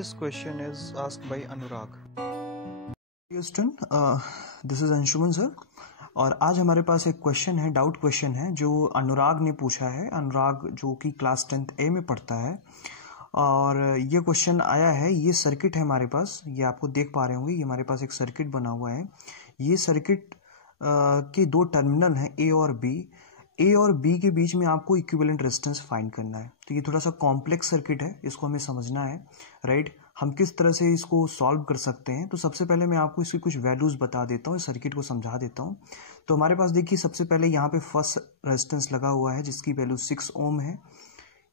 This question is asked by Anurag. Houston, this is Anshuman sir. और आज हमारे पास एक क्वेश्चन है, डाउट क्वेश्चन है जो अनुराग ने पूछा है। अनुराग जो कि क्लास 10th A में पढ़ता है, और ये क्वेश्चन आया है। ये सर्किट है हमारे पास, ये आपको देख पा रहे होंगे, ये हमारे पास एक सर्किट बना हुआ है। ये सर्किट के दो टर्मिनल हैं ए और बी। ए और बी के बीच में आपको इक्विवेलेंट रेजिस्टेंस फाइंड करना है। तो ये थोड़ा सा कॉम्प्लेक्स सर्किट है, इसको हमें समझना है, राइट। हम किस तरह से इसको सॉल्व कर सकते हैं, तो सबसे पहले मैं आपको इसकी कुछ वैल्यूज बता देता हूँ, इस सर्किट को समझा देता हूँ। तो हमारे पास देखिए, सबसे पहले यहाँ पे फर्स्ट रेजिस्टेंस लगा हुआ है जिसकी वैल्यू 6 ओम है।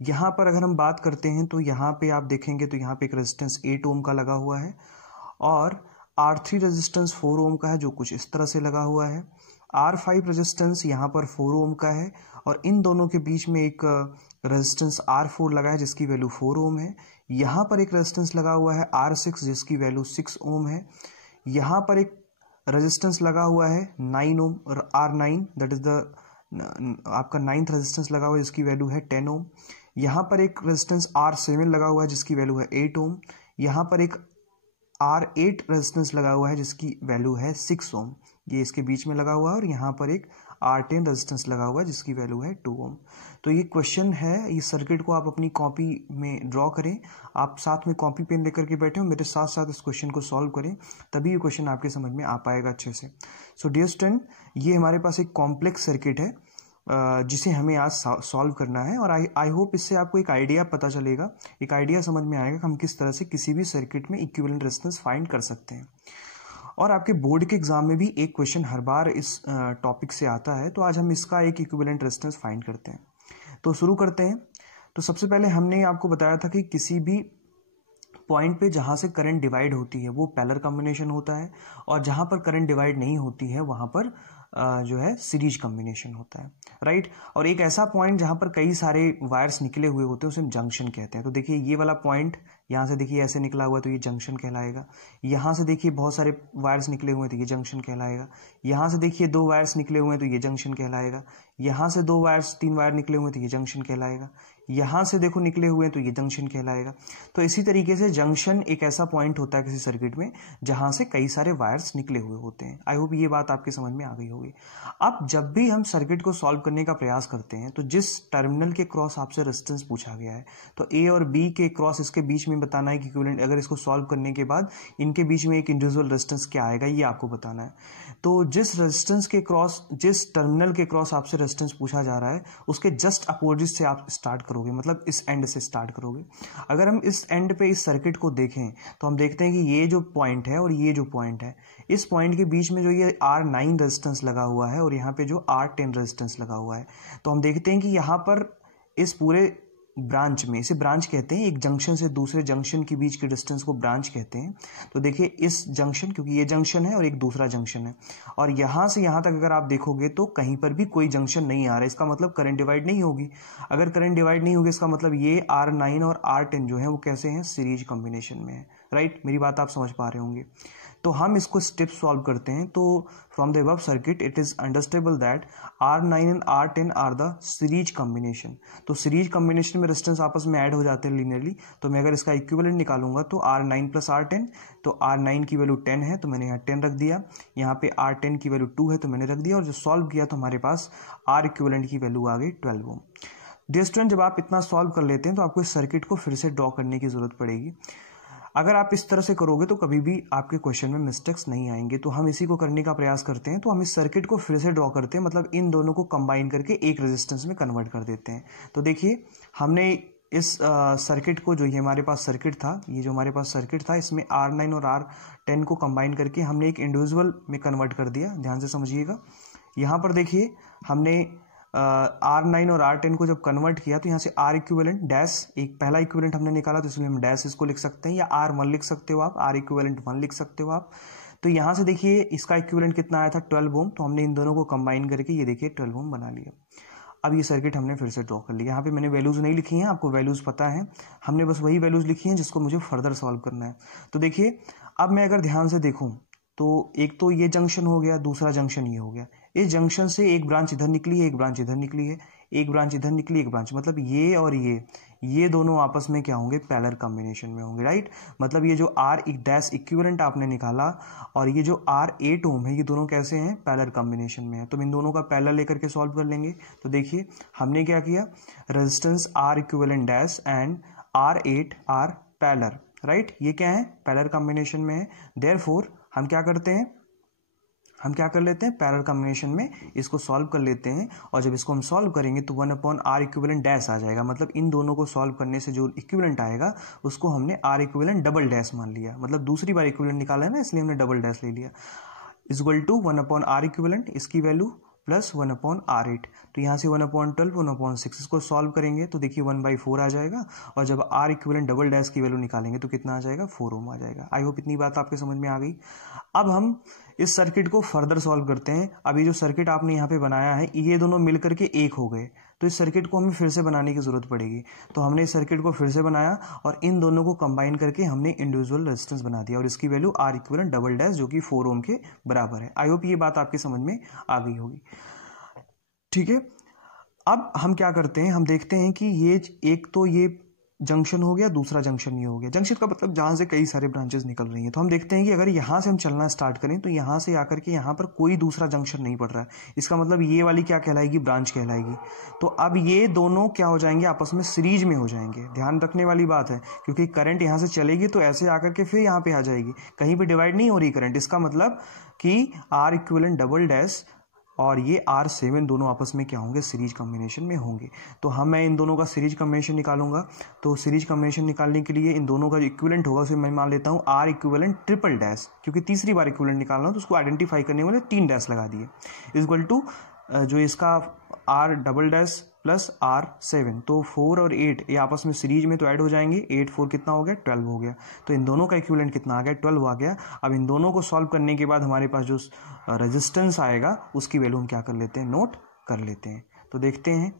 यहाँ पर अगर हम बात करते हैं तो यहाँ पे आप देखेंगे तो यहाँ पे एक रेजिस्टेंस 8 ओम का लगा हुआ है, और R3 रेजिस्टेंस 4 ओम का है जो कुछ इस तरह से लगा हुआ है। R5 रेजिस्टेंस यहाँ पर 4 ओम का है, और इन दोनों के बीच में एक रेजिस्टेंस R4 लगा है जिसकी वैल्यू 4 ओम है। यहाँ पर एक रेजिस्टेंस लगा हुआ है R6 जिसकी वैल्यू 6 ओम है। यहाँ पर एक रेजिस्टेंस लगा हुआ है 9 ओम, और R9 दैट इज द आपका 9th रेजिस्टेंस लगा हुआ है जिसकी वैल्यू है 10 ओम। यहाँ पर एक रेजिस्टेंस R7 लगा हुआ है जिसकी वैल्यू है 8 ओम। यहाँ पर एक R8 रेजिस्टेंस लगा हुआ है जिसकी वैल्यू है 6 ओम, ये इसके बीच में लगा हुआ है। और यहाँ पर एक R10 रेजिस्टेंस लगा हुआ है जिसकी वैल्यू है 2 ओम। तो ये क्वेश्चन है, इस सर्किट को आप अपनी कॉपी में ड्रॉ करें। आप साथ में कॉपी पेन लेकर के बैठे हो, मेरे साथ साथ इस क्वेश्चन को सॉल्व करें, तभी ये क्वेश्चन आपके समझ में आ पाएगा अच्छे से। सो डियर स्टूडेंट, ये हमारे पास एक कॉम्प्लेक्स सर्किट है जिसे हमें आज सॉल्व करना है, और आई होप इससे आपको एक आइडिया पता चलेगा, एक आइडिया समझ में आएगा कि हम किस तरह से किसी भी सर्किट में इक्विवेलेंट रेजिस्टेंस फाइंड कर सकते हैं। और आपके बोर्ड के एग्जाम में भी एक क्वेश्चन हर बार इस टॉपिक से आता है, तो आज हम इसका एक इक्विवेलेंट रेजिस्टेंस फाइंड करते हैं। तो शुरू करते हैं। तो सबसे पहले हमने आपको बताया था कि किसी भी पॉइंट पे जहाँ से करंट डिवाइड होती है वो पैरेलल कॉम्बिनेशन होता है, और जहाँ पर करंट डिवाइड नहीं होती है वहाँ पर जो है सीरीज कॉम्बिनेशन होता है, राइट। और एक ऐसा पॉइंट जहाँ पर कई सारे वायर्स निकले हुए होते हैं उसे हम जंक्शन कहते हैं। तो देखिए ये वाला पॉइंट यहाँ से देखिए ऐसे निकला हुआ है तो ये जंक्शन कहलाएगा। यहाँ से देखिए बहुत सारे वायर्स निकले हुए हैं तो ये जंक्शन कहलाएगा। यहाँ से देखिए 2 वायर्स निकले हुए हैं तो ये जंक्शन कहलाएगा। यहाँ से 2 वायर्स 3 वायर निकले हुए हैं तो ये जंक्शन कहलाएगा। यहाँ से देखो निकले हुए हैं तो ये जंक्शन कहलाएगा। तो इसी तरीके से जंक्शन एक ऐसा पॉइंट होता है किसी सर्किट में जहाँ से कई सारे वायर्स निकले हुए होते हैं। आई होप ये बात आपके समझ में आ गई होगी। अब जब भी हम सर्किट को सॉल्व करने का प्रयास करते हैं तो जिस टर्मिनल के क्रॉस आपसे रेजिस्टेंस पूछा गया है, तो ए और बी के क्रॉस इसके बीच में बताना है कि इक्विवेलेंट, अगर इसको सॉल्व करने के बाद इनके बीच में एक इंडिविजुअल रेजिस्टेंस क्या आएगा ये आपको बताना है। तो जिस रेजिस्टेंस के क्रॉस, जिस टर्मिनल के क्रॉस आपसे रेजिस्टेंस पूछा जा रहा है उसके जस्ट अपोजिट से आप स्टार्ट करोगे, मतलब इस एंड से स्टार्ट करोगे। अगर हम इस एंड पे इस सर्किट को देखें तो हम देखते हैं कि ये जो पॉइंट है और ये जो पॉइंट है, इस पॉइंट के बीच में जो ये R9 रेजिस्टेंस लगा हुआ है और यहाँ पे जो R10 रेजिस्टेंस लगा हुआ है, तो हम देखते हैं कि यहाँ पर इस पूरे ब्रांच में, इसे ब्रांच कहते हैं, एक जंक्शन से दूसरे जंक्शन के बीच की डिस्टेंस को ब्रांच कहते हैं। तो देखिए इस जंक्शन, क्योंकि ये जंक्शन है और एक दूसरा जंक्शन है, और यहाँ से यहाँ तक अगर आप देखोगे तो कहीं पर भी कोई जंक्शन नहीं आ रहा है, इसका मतलब करंट डिवाइड नहीं होगी। अगर करंट डिवाइड नहीं होगी इसका मतलब ये R9 और R10 जो है वो कैसे हैं, सीरीज कॉम्बिनेशन में है, राइट। मेरी बात आप समझ पा रहे होंगे। तो हम इसको स्टेप सॉल्व करते हैं। तो from the above circuit it is understandable that R9 and R10 are the series combination. तो सीरीज कॉम्बिनेशन में रेजिस्टेंस आपस में ऐड हो जाते हैं लीनियरली। तो मैं अगर इसका इक्विवेलेंट निकालूंगा तो R9 प्लस R10, तो R9 की वैल्यू 10 है तो मैंने यहाँ 10 रख दिया, यहाँ पे R10 की वैल्यू 2 है तो मैंने रख दिया, और जो सॉल्व किया तो हमारे पास R इक्विवेलेंट की वैल्यू आ गई 12 ओम। डियर स्टूडेंट, जब आप इतना सॉल्व कर लेते हैं तो आपको इस सर्किट को फिर से ड्रॉ करने की जरूरत पड़ेगी। अगर आप इस तरह से करोगे तो कभी भी आपके क्वेश्चन में मिस्टेक्स नहीं आएंगे। तो हम इसी को करने का प्रयास करते हैं। तो हम इस सर्किट को फिर से ड्रॉ करते हैं, मतलब इन दोनों को कंबाइन करके एक रेजिस्टेंस में कन्वर्ट कर देते हैं। तो देखिए हमने इस सर्किट को, जो ये हमारे पास सर्किट था, ये जो हमारे पास सर्किट था, इसमें R9 और R10 को कंबाइन करके हमने एक इंडिविजुअल में कन्वर्ट कर दिया। ध्यान से समझिएगा। यहाँ पर देखिए हमने R9 और R10 को जब कन्वर्ट किया तो यहाँ से R इक्विवेलेंट डैश, एक पहला इक्विवेलेंट हमने निकाला तो इसलिए हम डैश इसको लिख सकते हैं, या R1 लिख सकते हो आप, R इक्विवेलेंट 1 लिख सकते हो आप। तो यहाँ से देखिए इसका इक्विवेलेंट कितना आया था, 12 ओम। तो हमने इन दोनों को कंबाइन करके ये देखिए 12 ओम बना लिया। अब ये सर्किट हमने फिर से ड्रॉ कर लिया। यहाँ पे मैंने वैल्यूज़ नहीं लिखी हैं, आपको वैल्यूज़ पता है, हमने बस वही वैल्यूज़ लिखी हैं जिसको मुझे फर्दर सॉल्व करना है। तो देखिए अब मैं अगर ध्यान से देखूँ तो एक तो ये जंक्शन हो गया, दूसरा जंक्शन ये हो गया। इस जंक्शन से एक ब्रांच इधर निकली है, एक ब्रांच इधर निकली है, एक ब्रांच इधर निकली, एक ब्रांच, मतलब ये और ये दोनों आपस में क्या होंगे, पैरेलल कॉम्बिनेशन में होंगे, राइट। मतलब ये जो R डैश इक्विवेलेंट आपने निकाला और ये जो R 8 ओम है, ये दोनों कैसे हैं, पैरेलल कॉम्बिनेशन में है। तो इन दोनों का पैरेलल लेकर के सॉल्व कर लेंगे। तो देखिए हमने क्या किया, resistance R equivalent dash and R 8 are parallel, right. ये क्या है, पैरेलल कॉम्बिनेशन में है। देयरफॉर हम क्या करते हैं, हम क्या कर लेते हैं, पैरेलल कॉम्बिनेशन में इसको सॉल्व कर लेते हैं। और जब इसको हम सॉल्व करेंगे तो 1/r इक्विवेलेंट डैश आ जाएगा। मतलब इन दोनों को सॉल्व करने से जो इक्विवेलेंट आएगा उसको हमने r इक्विवेलेंट डबल डैश मान लिया। मतलब दूसरी बार इक्विवेलेंट निकाला है ना, इसलिए हमने डबल डैश ले लिया। Is equal to 1/r equivalent, इसकी वैल्यू प्लस 1/r8। तो यहाँ से 1/12 1/6 इसको सॉल्व करेंगे तो देखिए 1/4 आ जाएगा। और जब r इक्विवेलेंट डबल डैश की वैल्यू निकालेंगे तो कितना आ जाएगा, 4 ओम आ जाएगा। आई होप इतनी बात आपके समझ में आ गई। अब हम इस सर्किट को फर्दर सॉल्व करते हैं। अभी जो सर्किट आपने यहाँ पे बनाया है ये दोनों मिलकर के एक हो गए, तो इस सर्किट को हमें फिर से बनाने की जरूरत पड़ेगी। तो हमने इस सर्किट को फिर से बनाया और इन दोनों को कंबाइन करके हमने इंडिविजुअल रेजिस्टेंस बना दिया और इसकी value R equivalent double dash जो कि 4 ओम के बराबर है। आई होप ये बात आपके समझ में आ गई होगी, ठीक है। अब हम क्या करते हैं, हम देखते हैं कि ये एक तो ये जंक्शन हो गया, दूसरा जंक्शन ये हो गया। जंक्शन का मतलब जहां से कई सारे ब्रांचेस निकल रही हैं। तो हम देखते हैं कि अगर यहां से हम चलना स्टार्ट करें तो यहां से आकर के यहां पर कोई दूसरा जंक्शन नहीं पड़ रहा है। इसका मतलब ये वाली क्या कहलाएगी, ब्रांच कहलाएगी। तो अब ये दोनों क्या हो जाएंगे, आपस में सीरीज में हो जाएंगे। ध्यान रखने वाली बात है, क्योंकि करंट यहां से चलेगी तो ऐसे आकर के फिर यहाँ पे आ जाएगी, कहीं पे डिवाइड नहीं हो रही करंट। इसका मतलब कि R इक्विवेलेंट डबल डैश और ये R7 दोनों आपस में क्या होंगे, सीरीज कॉम्बिनेशन में होंगे। तो मैं इन दोनों का सीरीज कॉम्बिनेशन निकालूंगा। तो सीरीज कॉम्बिनेशन निकालने के लिए इन दोनों का जो इक्विवेलेंट होगा उसे मैं मान लेता हूँ R इक्विवेलेंट ट्रिपल डैश, क्योंकि तीसरी बार इक्विवेलेंट निकालना तो उसको आइडेंटिफाई करने वाले 3 डैश लगा दिए। इक्वल टू जो इसका R double dash plus R7, तो 4 और 8 ये आपस में सीरीज में तो ऐड हो जाएंगे। 8 4 कितना हो गया, 12 हो गया। तो इन दोनों का इक्विवेलेंट कितना आ गया, 12 आ गया। अब इन दोनों को सॉल्व करने के बाद हमारे पास जो रेजिस्टेंस आएगा उसकी वैल्यू हम क्या कर लेते हैं, नोट कर लेते हैं। तो देखते हैं,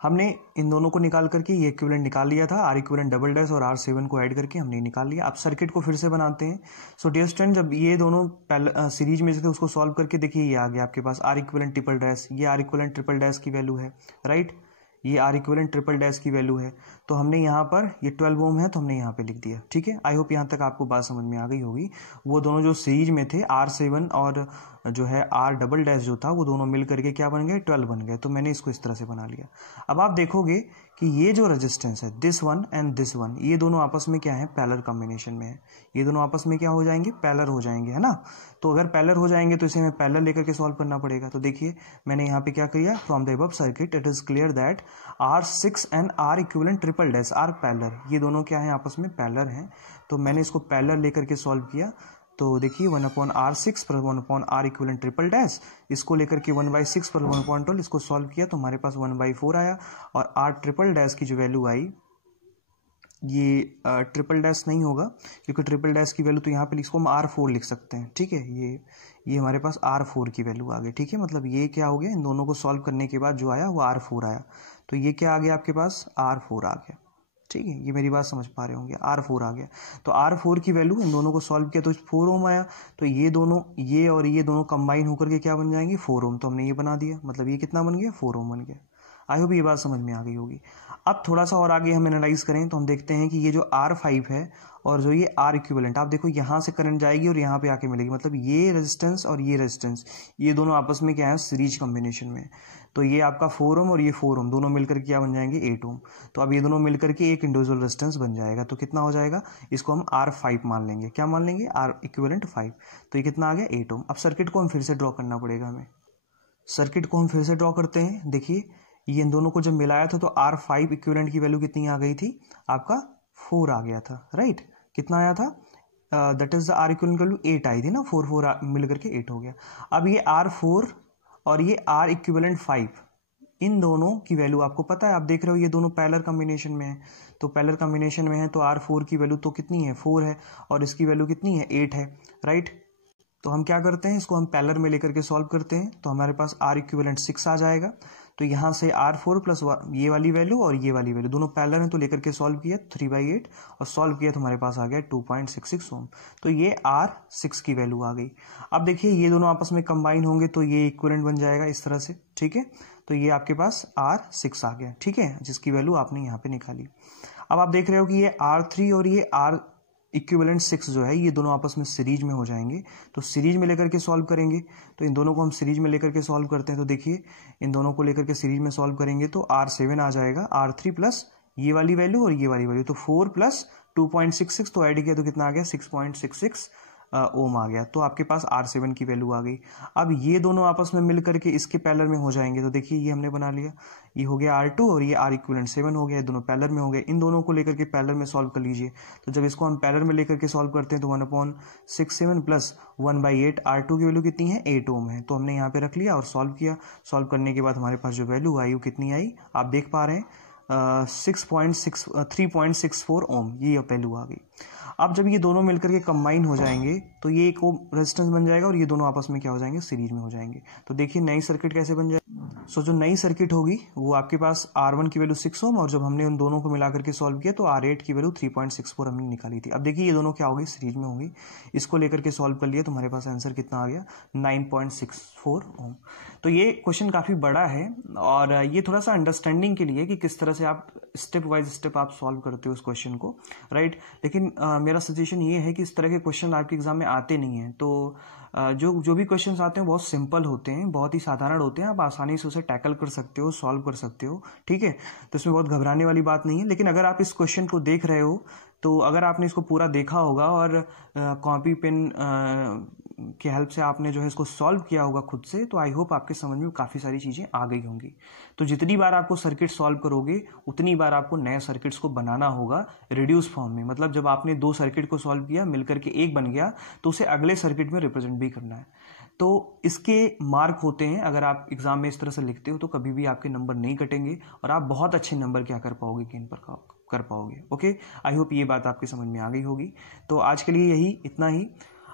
हमने इन दोनों को निकाल करके ये इक्विवेलेंट निकाल लिया था, R इक्विवेलेंट डबल डैश और R7 को ऐड करके हमने निकाल लिया। अब सर्किट को फिर से बनाते हैं। सो डियर स्टूडेंट, जब ये दोनों सीरीज में से थे उसको सॉल्व करके देखिए ये आ गया आपके पास R इक्विवेलेंट ट्रिपल डैश, ये R इक्विवेलेंट ट्रिपल डैश की वैल्यू है, राइट। ये R इक्विवेलेंट ट्रिपल डैश की वैल्यू है। तो हमने यहाँ पर ये 12 ओम है तो हमने यहाँ पे लिख दिया, ठीक है। आई होप यहाँ तक आपको बात समझ में आ गई होगी। वो दोनों जो सीरीज में थे R7 और जो है R डबल डैश जो था वो दोनों मिल करके क्या बन गए, 12 बन गए। तो मैंने इसको इस तरह से बना लिया। अब आप देखोगे कि ये जो रेजिस्टेंस है this one and this one, ये दोनों आपस में क्या है, पैरेलल कॉम्बिनेशन में है। ये दोनों आपस में क्या हो जाएंगे, पैरेलल हो जाएंगे, है ना। तो अगर पैरेलल हो जाएंगे तो इसे हमें पैरेलल लेकर के सॉल्व करना पड़ेगा। तो देखिए मैंने यहाँ पे क्या किया, from the above circuit it is clear that R6 and R equivalent triple dash are parallel. ये दोनों क्या है, आपस में पैरेलल हैं। तो मैंने इसको पैरेलल लेकर के सॉल्व किया। तो देखिए 1/R6 पर 1/R इक्विवेलेंट ट्रिपल डैश, इसको लेकर के 1/6 पर 1/12 इसको सॉल्व किया तो हमारे पास 1/4 आया। और R ट्रिपल डैश की जो वैल्यू आई, ये ट्रिपल डैश नहीं होगा क्योंकि ट्रिपल डैश की वैल्यू तो यहाँ पे इसको हम R4 लिख सकते हैं, ठीक है। ये हमारे पास R4 की वैल्यू आ गई, ठीक है। मतलब ये क्या हो गया, इन दोनों को सॉल्व करने के बाद जो आया वो R4 आया। तो ये क्या आ गया आपके पास, R4 आ गया, ठीक है। ये मेरी बात समझ पा रहे होंगे, R4 आ गया। तो R4 की वैल्यू इन दोनों को सॉल्व किया तो 4 ओम आया। तो ये दोनों, ये और ये दोनों कंबाइन होकर के क्या बन जाएंगे, 4 ओम। तो हमने ये बना दिया, मतलब ये कितना बन गया, 4 ओम बन गया। आई होप ये बात समझ में आ गई होगी। अब थोड़ा सा और आगे हम एनालाइज करें तो हम देखते हैं कि ये जो R5 है और जो ये R इक्विवेलेंट, आप देखो यहाँ से करंट जाएगी और यहाँ पे आके मिलेगी। मतलब ये रेजिस्टेंस और ये रेजिस्टेंस, ये दोनों आपस में क्या है, सीरीज कॉम्बिनेशन में। तो ये आपका 4 ओम और ये 4 ओम दोनों मिलकर क्या बन जाएंगे, 8 ओम। तो अब ये दोनों मिलकर के एक इंडिविजुअल रेजिस्टेंस बन जाएगा। तो कितना हो जाएगा, इसको हम R5 मान लेंगे। क्या मान लेंगे, R इक्विवेलेंट 5। तो ये कितना आ गया, 8 ओम। अब सर्किट को हम फिर से ड्रॉ करना पड़ेगा हमें। सर्किट को हम फिर से ड्रॉ करते हैं। देखिए ये इन दोनों को जब मिलाया था तो R5 इक्विवेलेंट की वैल्यू कितनी आ गई थी, आपका 4 आ गया था, राइट। कितना आया था, that is the R equivalent value 8 आई थी ना, 4 4 मिलकर के 8 हो गया। अब ये R4 और ये R इक्विवेलेंट 5, इन दोनों की वैल्यू आपको पता है, आप देख रहे हो ये दोनों पैरेलल कॉम्बिनेशन में है। तो पैरेलल कॉम्बिनेशन में है तो R4 की वैल्यू तो कितनी है, 4 है, और इसकी वैल्यू कितनी है, 8 है, राइट। तो हम क्या करते हैं, इसको हम पैरेलल में लेकर के सॉल्व करते हैं। तो हमारे पास R इक्विवेलेंट 6 आ जाएगा। तो यहाँ से R4 प्लस ये वाली वैल्यू और ये वाली वैल्यू दोनों पैरेलल हैं तो लेकर के सॉल्व किया 3/8 और सॉल्व किया तो हमारे पास आ गया 2.66 ओम। तो ये R6 की वैल्यू आ गई। अब देखिए ये दोनों आपस में कंबाइन होंगे तो ये इक्विवेलेंट बन जाएगा इस तरह से, ठीक है। तो ये आपके पास R6 आ गया, ठीक है, जिसकी वैल्यू आपने यहाँ पे निकाली। अब आप देख रहे हो कि ये R3 और ये R इक्विवेलेंट 6 जो है ये दोनों आपस में सीरीज में हो जाएंगे, तो सीरीज में लेकर के सॉल्व करेंगे। तो इन दोनों को हम सीरीज में लेकर के सॉल्व करते हैं, तो देखिए इन दोनों को लेकर के सीरीज में सॉल्व करेंगे तो R7 आ जाएगा, R3 प्लस ये वाली वैल्यू और ये वाली वैल्यू, तो 4 प्लस 2.66, तो ऐड किया तो कितना आ गया 6.66 ओम आ गया। तो आपके पास R7 की वैल्यू आ गई। अब ये दोनों आपस में मिल करके इसके पैरेलल में हो जाएंगे, तो देखिए ये हमने बना लिया, ये हो गया R2 और ये R इक्विवेलेंट 7 हो गया, ये दोनों पैरेलल में हो गए। इन दोनों को लेकर के पैरेलल में सॉल्व कर लीजिए। तो जब इसको हम पैरेलल में लेकर के सॉल्व करते हैं तो 1/67 प्लस 1/8, R2 की वैल्यू कितनी है 8 ओम है, तो हमने यहाँ पे रख लिया और सॉल्व किया। सॉल्व करने के बाद हमारे पास जो वैल्यू आई वो कितनी आई आप देख पा रहे हैं, 3.64 ओम, ये वैल्यू आ गई। अब जब ये दोनों मिलकर के कंबाइन हो जाएंगे तो ये एक रेजिस्टेंस बन जाएगा और ये दोनों आपस में क्या हो जाएंगे, सीरीज में हो जाएंगे। तो देखिए नई सर्किट कैसे बन जाएगी। सो जो नई सर्किट होगी वो आपके पास R1 की वैल्यू 6 ओम, और जब हमने उन दोनों को मिला करके सॉल्व किया तो R8 की वैल्यू 3.64 हमने निकाली थी। अब देखिए ये दोनों क्या होगी, सीरीज में होंगी। इसको लेकर के सॉल्व कर लिया तो हमारे पास आंसर कितना आ गया, 9.64 ओम। तो ये क्वेश्चन काफ़ी बड़ा है और ये थोड़ा सा अंडरस्टैंडिंग के लिए कि किस तरह से आप स्टेप वाइज स्टेप आप सॉल्व करते हो उस क्वेश्चन को, राइट। लेकिन मेरा सजेशन ये है कि इस तरह के क्वेश्चन आपके एग्जाम में आते नहीं हैं, तो जो भी क्वेश्चंस आते हैं बहुत सिंपल होते हैं, बहुत ही साधारण होते हैं, आप आसानी से उसे टैकल कर सकते हो, सॉल्व कर सकते हो, ठीक है। तो इसमें बहुत घबराने वाली बात नहीं है। लेकिन अगर आप इस क्वेश्चन को देख रहे हो तो अगर आपने इसको पूरा देखा होगा और कॉपी पेन की हेल्प से आपने जो है इसको सॉल्व किया होगा खुद से, तो आई होप आपके समझ में काफ़ी सारी चीज़ें आ गई होंगी। तो जितनी बार आपको सर्किट सॉल्व करोगे उतनी बार आपको नए सर्किट्स को बनाना होगा रिड्यूस फॉर्म में। मतलब जब आपने 2 सर्किट को सॉल्व किया मिलकर के एक बन गया तो उसे अगले सर्किट में रिप्रेजेंट भी करना है। तो इसके मार्क होते हैं, अगर आप एग्जाम में इस तरह से लिखते हो तो कभी भी आपके नंबर नहीं कटेंगे और आप बहुत अच्छे नंबर क्या कर पाओगे, गेन पर कर पाओगे। ओके, आई होप ये बात आपके समझ में आ गई होगी। तो आज के लिए यही इतना ही।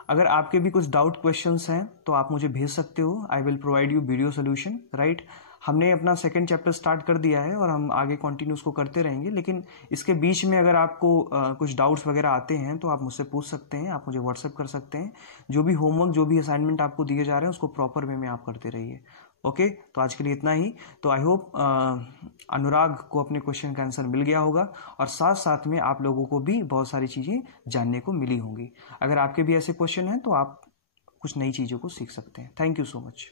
अगर आपके भी कुछ डाउट क्वेश्चंस हैं तो आप मुझे भेज सकते हो, I will provide you video solution, right. हमने अपना सेकंड चैप्टर स्टार्ट कर दिया है और हम आगे कंटिन्यू उसको करते रहेंगे। लेकिन इसके बीच में अगर आपको कुछ डाउट्स वगैरह आते हैं तो आप मुझसे पूछ सकते हैं, आप मुझे व्हाट्सएप कर सकते हैं। जो भी होमवर्क, जो भी असाइनमेंट आपको दिए जा रहे हैं उसको प्रॉपर वे में आप करते रहिए। ओके, तो आज के लिए इतना ही। तो आई होप अनुराग को अपने क्वेश्चन का आंसर मिल गया होगा और साथ साथ में आप लोगों को भी बहुत सारी चीज़ें जानने को मिली होंगी। अगर आपके भी ऐसे क्वेश्चन हैं तो आप कुछ नई चीज़ों को सीख सकते हैं। Thank you so much.